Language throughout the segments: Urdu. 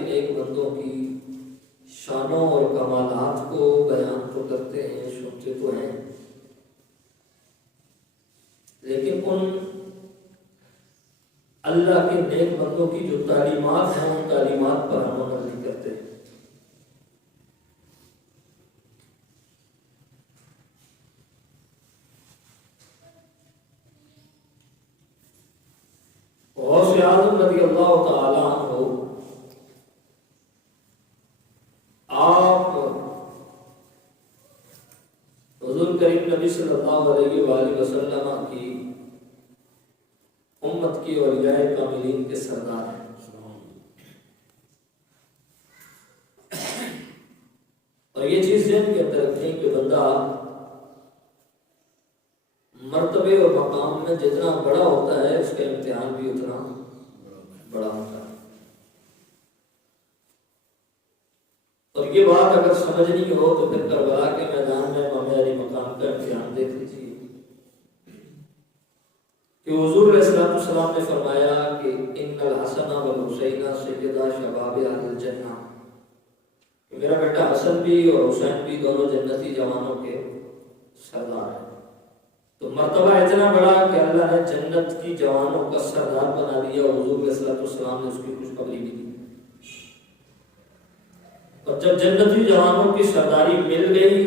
نیک بندوں کی شانوں اور کمالات کو بیان تو کرتے ہیں، سنتے تو ہیں، لیکن ان اللہ کے نیک بندوں کی جو تعلیمات ہیں ان تعلیمات پر ہم عمل نہیں کرتے۔ غوث اعظم رضی اللہ تعالی عنہ آپ حضور کریم نبی صلی اللہ علیہ وآلہ وسلم کی امت کی اولیاء کاملین کے سردار ہیں۔ اور یہ چیز ذہن کے اندر رکھیں کہ بندہ مرتبے اور مقام میں جتنا بڑا ہوتا ہے اس کا امتحان بھی اتنا بڑا ہوتا ہے۔ اور یہ بات اگر سمجھنی ہو تو پھر کربلا کے میدان میں امام علی مقام کا امتحان دیکھ لیجیے کہ حضور علیہ السلام نے فرمایا کہ ان الحسن والحسین سیدا شباب اہل الجنہ، کہ میرا بیٹا حسن بھی اور حسین بھی دونوں جنتی جوانوں کے سردار ہیں۔ تو مرتبہ اتنا بڑا کہ اللہ نے جنت کی جوانوں کا سردار بنا دیا، حضور علیہ السلام نے اس کی خوشخبری بھی دی۔ اور جب جنتی جوانوں کی سرداری مل گئی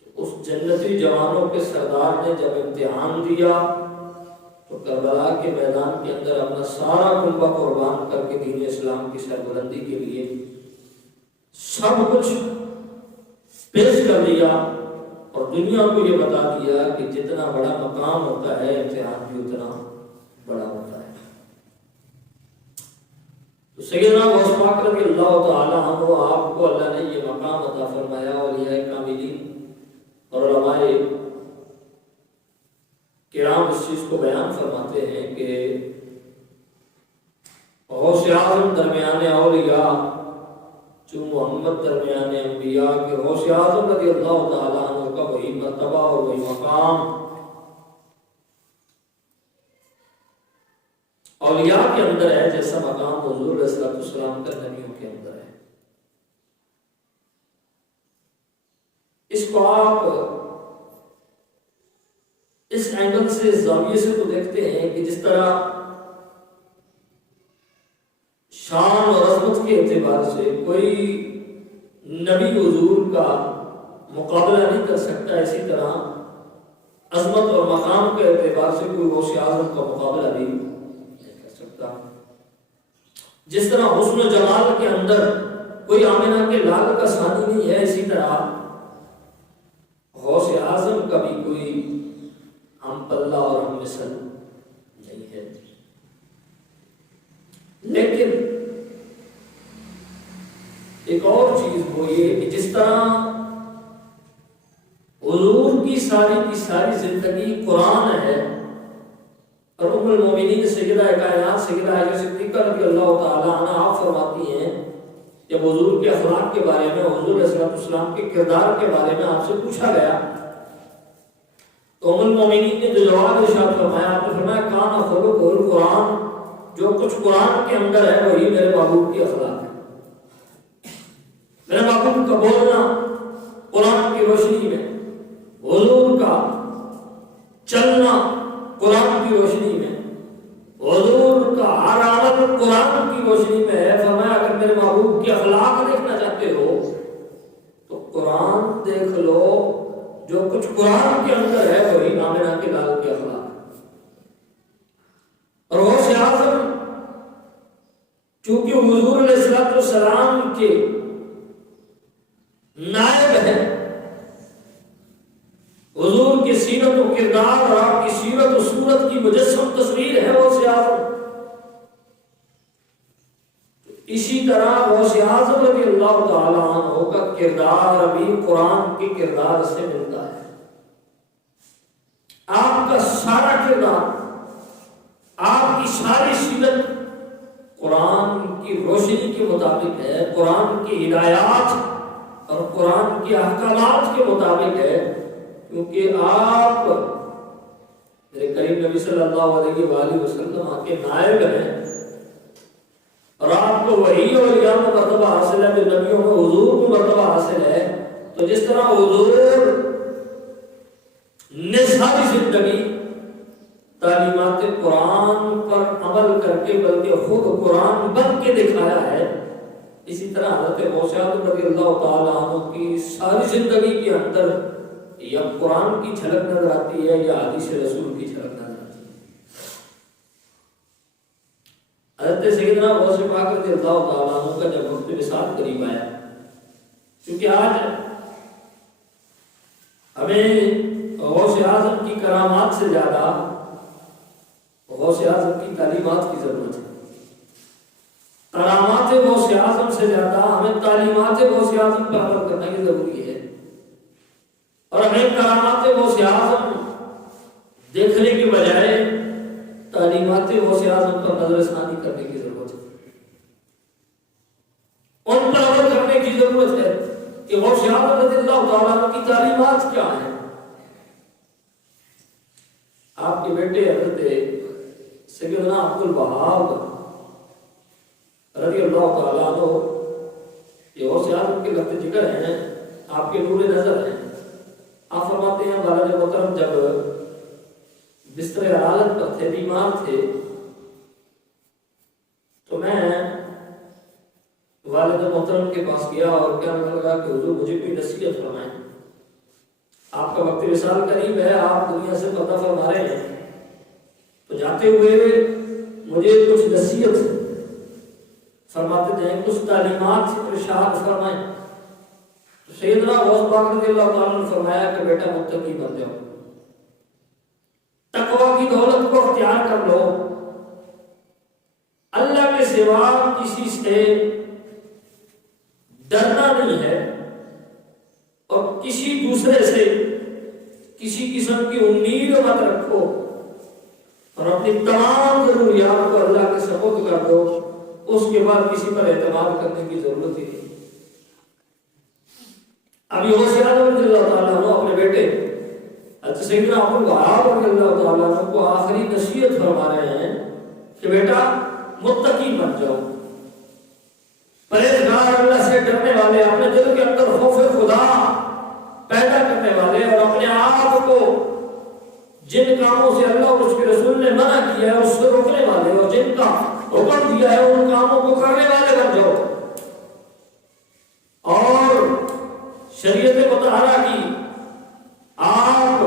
تو اس جنتی جوانوں کے سردار نے جب امتحان دیا تو کربلا کے میدان کے اندر اپنا سارا کنبہ قربان کر کے دین اسلام کی سربلندی کے لیے سب کچھ پیش کر دیا اور دنیا کو یہ بتا دیا کہ جتنا بڑا مقام ہوتا ہے امتحان بھی اتنا بڑا ہوتا ہے۔ تو سیدنا غوث پاک رضی اللہ تعالی عنہ آپ کو اللہ نے یہ مقام عطا فرمایا، اولیاء کاملین اور علماء کرام اس چیز کو بیان فرماتے ہیں کہ غوث اعظم درمیان اولیاء جو محمد درمیان انبیاء کے غوث اعظم رضی اللہ تعالی عنہ کا وہی مرتبہ اور وہی مقام اولیاء کے اندر ہے جیسا مقام حضور علیہ السلام کا نبیوں کے اندر ہے۔ اس کو آپ اس اینگل سے زاویے سے تو دیکھتے ہیں کہ جس طرح شان اور عظمت کے اعتبار سے کوئی نبی حضور کا مقابلہ نہیں کر سکتا، اسی طرح عظمت اور مقام کے اعتبار سے کوئی غوث اعظم کا مقابلہ بھی نہیں کر سکتا۔ جس طرح حسن و جمال کے اندر کوئی آمنہ کے لال کا ثانی نہیں ہے، اسی طرح غوث اعظم کا بھی کوئی ہم پلہ اور ہم مثل نہیں ہے۔ لیکن ایک اور چیز وہ یہ کہ جس طرح حضور کی ساری زندگی قرآن ہے اور ام المومنین سیدہ کائنات سیدہ عائشہ صدیقہ رضی اللہ تعالی عنہا آپ فرماتی ہیں جب حضور کے اخلاق کے بارے میں، حضور علیہ السلام کے کردار کے بارے میں آپ سے پوچھا گیا تو ام المومنین نے جو جواب ارشاد فرمایا، آپ نے فرمایا کان خلق القرآن، جو کچھ قرآن کے اندر ہے وہی میرے محبوب کی اخلاق ہے۔ میرے محبوب کا بولنا قرآن کی روشنی میں، حضور کا چلنا قرآن کی روشنی میں، حضور کا ہر عمل قرآن کی روشنی میں ہے۔ فرمایا اگر میرے محبوب کی اخلاق دیکھنا چاہتے ہو تو قرآن دیکھ لو، جو کچھ قرآن کے اندر ہے وہی آمنہ کے لال کی اخلاق ہے۔ اور غوث اعظم چونکہ حضور علیہ السلام کے نائب ہیں، حضور کی سیرت و کردار اور آپ کی سیرت و صورت کی مجسم تصویر ہے غوث اعظم، اسی طرح غوث اعظم رضی اللہ تعالی عنہ کا کردار بھی قرآن کے کردار سے ملتا ہے۔ آپ کا سارا کردار، آپ کی ساری سیرت قرآن کی روشنی کے مطابق ہے، قرآن کی ہدایات اور قرآن کے احکامات کے مطابق ہے، کیونکہ آپ میرے کریم نبی صلی اللہ علیہ وآلہ وسلم کے نائب ہیں اور آپ کو وہی اولیاء کو مرتبہ حاصل ہے، جو نبیوں میں حضور کو مرتبہ حاصل ہے، تو جس طرح حضور نے ساری زندگی تعلیمات قرآن پر عمل کر کے بلکہ خود قرآن بن کے دکھایا ہے، اسی طرح حضرت غوث اعظم رضی اللہ تعالیٰ عنہ کی ساری زندگی کے اندر یا قرآن کی جھلک نظر آتی ہے یا حدیث رسول کی جھلک نظر آتی ہے۔ حضرت سیدنا غوث پاک رضی اللہ تعالیٰ عنہ کا جب وقت وصال قریب آیا، کیونکہ آج ہمیں غوث اعظم کی کرامات سے زیادہ غوث اعظم کی تعلیمات کی ضرورت ہے۔ کرامات غوث اعظم سے زیادہ ہمیں تعلیمات غوث اعظم پر عمل کرنا کی ضروری ہے، اور ہمیں کرامات غوث اعظم دیکھنے کے بجائے تعلیمات غوث اعظم پر نظر ثانی کرنے کی ضرورت ہے، ان پر عمل کرنے کی ضرورت ہے کہ غوث اعظم رضی اللہ تعالیٰ عنہ کی تعلیمات کیا ہیں۔ آپ کے بیٹے حضرت سیدنا عبد الوہاب رضی اللہ تعالیٰ عنہ یہ غوث اعظم کے لفظ ذکر ہیں، آپ کے نور نظر ہیں۔ آپ فرماتے ہیں والد محترم جب بستر حالت پر تھے، بیمار تھے، تو میں والد محترم کے پاس گیا اور کہنے لگا کہ حضور مجھے کوئی نصیحت فرمائیں، آپ کا وقت وصال قریب ہے، آپ دنیا سے پردہ فرما رہے ہیں، تو جاتے ہوئے مجھے کچھ نصیحت فرماتے جائیں، کچھ تعلیمات سے ارشاد فرمائیں۔ تو سیدنا غوث پاک رضی اللہ تعالیٰ نے فرمایا کہ بیٹا متقی بن جاؤ، تقوی کی دولت کو اختیار کر لو، اللہ کے سوا کسی سے ڈرنا نہیں ہے، اور کسی دوسرے سے کسی قسم کی امید مت رکھو، اور اپنی تمام ضروریات کو اللہ کے سپرد کر دو، اس کے بعد کسی پر اعتماد کرنے کی ضرورت ہی نہیں۔ ابھی غوث اعظم رضی اللہ تعالیٰ عنہ اپنے بیٹے حضرت سیدنا عبد الوہاب رضی اللہ تعالیٰ عنہ کو آخری نصیحت فرما رہے ہیں کہ بیٹا متقی بن جاؤ، پرہیزگار، اللہ سے ڈرنے والے، اپنے دل کے اندر خوف خدا پیدا کرنے والے، اور اپنے آپ کو جن کاموں سے اللہ اور اس کے رسول نے منع کیا ہے اس سے روکنے والے، اور جن کا حکم دیا ہے ان کاموں کو کرنے والے بن جاؤ، اور شریعت مطہرہ کی آپ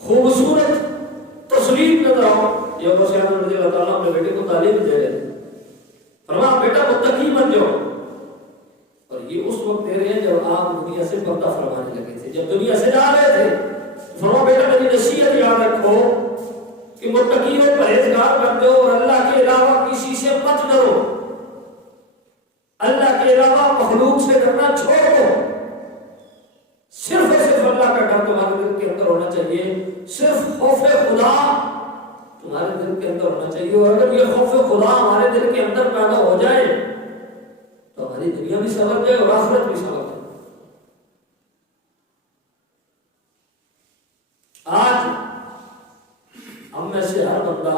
خوبصورت تصویر نظر آؤ۔ یہ غوث اعظم رضی اللہ تعالیٰ اپنے بیٹے کو تعلیم دے رہے ہیں، فرمایا بیٹا متقی بن جاؤ، اور یہ اس وقت دے رہے ہیں جب آپ دنیا سے پردہ فرمانے لگے تھے، جب دنیا سے جا رہے تھے، فرمایا بیٹا میری نصیحت یاد رکھو کہ متقی و پرہیزگار بن جاؤ، اور اللہ کے علاوہ کسی سے مت ڈرو، اللہ کے علاوہ مخلوق سے ڈرنا چھوڑ دو، صرف اور صرف اللہ کا ڈر تمہارے دل کے اندر ہونا چاہیے، صرف خوف خدا تمہارے دل کے اندر ہونا چاہیے، اور اگر یہ خوف خدا ہمارے دل کے اندر پیدا ہو جائے تو ہماری دنیا بھی سنور جائے اور آخرت بھی سنور جائے۔ آج ہم میں سے ہر بندہ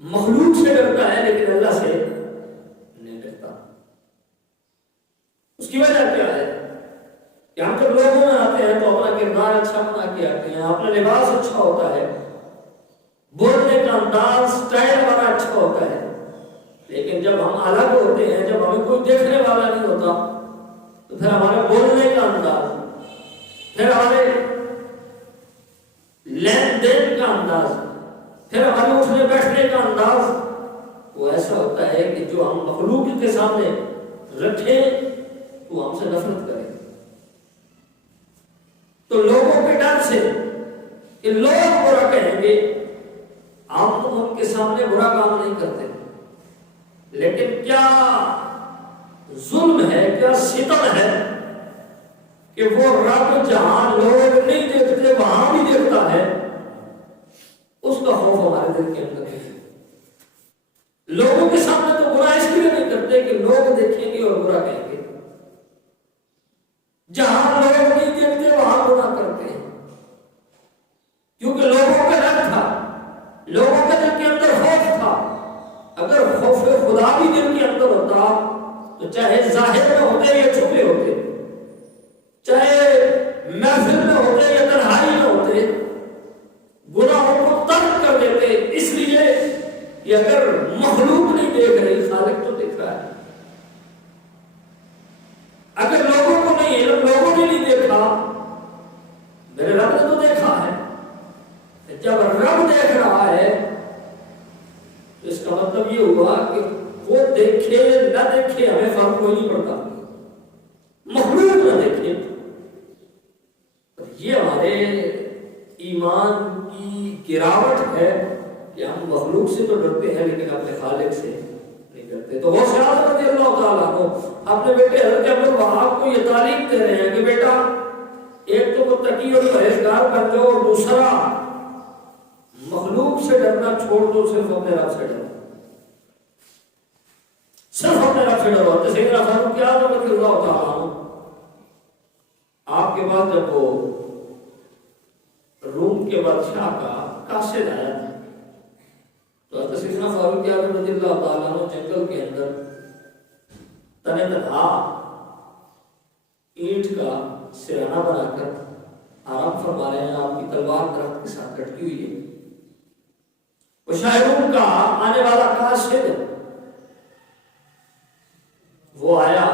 مخلوق سے ڈرتا ہے لیکن اللہ سے نہیں ڈرتا۔ اس کی وجہ کیا ہے کہ ہم جب لوگوں میں آتے ہیں تو اپنا کردار اچھا بنا کے آتے ہیں، اپنا لباس اچھا ہوتا ہے، بولنے کا انداز سٹائل بڑا اچھا ہوتا ہے، لیکن جب ہم الگ ہوتے ہیں، جب ہمیں کوئی دیکھنے والا نہیں ہوتا، تو پھر ہمارے بولنے کا انداز، پھر ہمارے لین دین کا انداز، پھر ہمارے اٹھنے بیٹھنے کا انداز وہ ایسا ہوتا ہے کہ جو ہم مخلوق کے سامنے رکھیں تو ہم سے نفرت کریں۔ تو لوگوں کے ڈر سے کہ لوگ برا کہیں گے، ہم ان کے سامنے برا کام نہیں کرتے، لیکن کیا ظلم ہے، کیا ستم ہے کہ وہ رب جہاں لوگ نہیں دیکھتے وہاں بھی دیکھتا ہے، اس کا خوف ہمارے دل کے اندر ہے۔ لوگوں کے سامنے تو برا اس لیے نہیں کرتے کہ لوگ دیکھیں گے اور برا کہیں گے، جہاں لوگ نہیں دیکھتے وہاں برا کرتے ہیں، کیونکہ لوگوں کا ڈر تھا، لوگوں کے دل کے اندر خوف تھا۔ اگر خوف دیکھا تو چاہے ظاہر میں ہوتے یا چھپے ہوتے، چاہے محفل میں ہوتے یا تنہائی میں ہوتے، گناہوں کو ترک کر دیتے، اس لیے کہ اگر مخلوق نہیں دیکھ رہی خالق تو دیکھ رہا ہے۔ اگر لوگوں کو نہیں علم، لوگوں نے نہیں دیکھا، میرے رب نے تو دیکھا ہے۔ جب رب دیکھ رہا ہے تو اس کا مطلب یہ ہوا کہ وہ دیکھے نہ دیکھے ہمیں فرق کوئی نہیں پڑتا، مخلوق نہ دیکھے۔ یہ ہمارے ایمان کی گراوٹ ہے کہ ہم مخلوق سے تو ڈرتے ہیں لیکن اپنے خالق سے نہیں ڈرتے۔ تو غوث اعظم رضی اللہ تعالیٰ عنہ اپنے بیٹے حضرت عبد الوہاب کو یہ تعلیم دے رہے ہیں کہ بیٹا ایک تو وہ تقی اور پرہیزگار بن جاؤ، اور دوسرا مخلوق سے ڈرنا چھوڑ دو، صرف اپنے رب سے ڈرو، صرف اپنے رب سے ڈرو۔ سیدنا فاروق اعظم رضی اللہ تعالیٰ عنہ آپ کے پاس جب وہ روم کے بادشاہ کا قاصد آیا تھا تو حضرت سیدنا فاروق اعظم رضی اللہ تعالیٰ عنہ جنگل کے اندر تنہ تنہا اینٹ کا سرانہ بنا کر آرام فرما رہے ہیں، آپ کی تلوار درخت کے ساتھ لٹکی ہوئی ہے۔ وہ شاہرون کا آنے والا قاصد وہ آیا،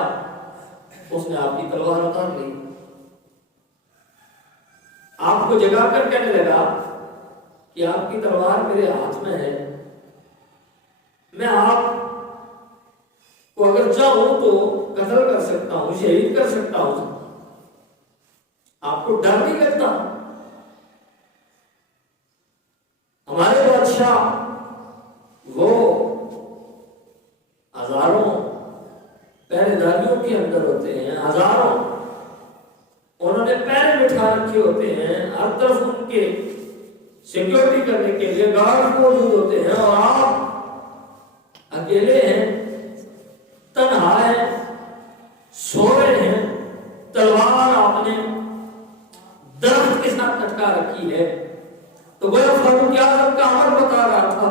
اس نے آپ کی تلوار اتار لی، آپ کو جگا کر کہنے لگا کہ آپ کی تلوار میرے ہاتھ میں ہے، میں آپ کو اگر چاہوں تو قتل کر سکتا ہوں، شہید کر سکتا ہوں، آپ کو ڈر نہیں لگتا؟ ہمارے بادشاہ وہ ہزاروں پہرے داریوں کے اندر ہوتے ہیں، ہزاروں انہوں نے پہرے بٹھا رکھے ہوتے ہیں، ہر طرف ان کے سیکیورٹی کرنے کے لیے گارڈ موجود ہوتے ہیں، اور آپ اکیلے ہیں، تنہا ہیں، سو رہے ہیں، تلوار آپ نے درخت کے ساتھ لٹکا رکھی ہے۔ تو گویا فاروق اعظم کا عمل بتا رہا تھا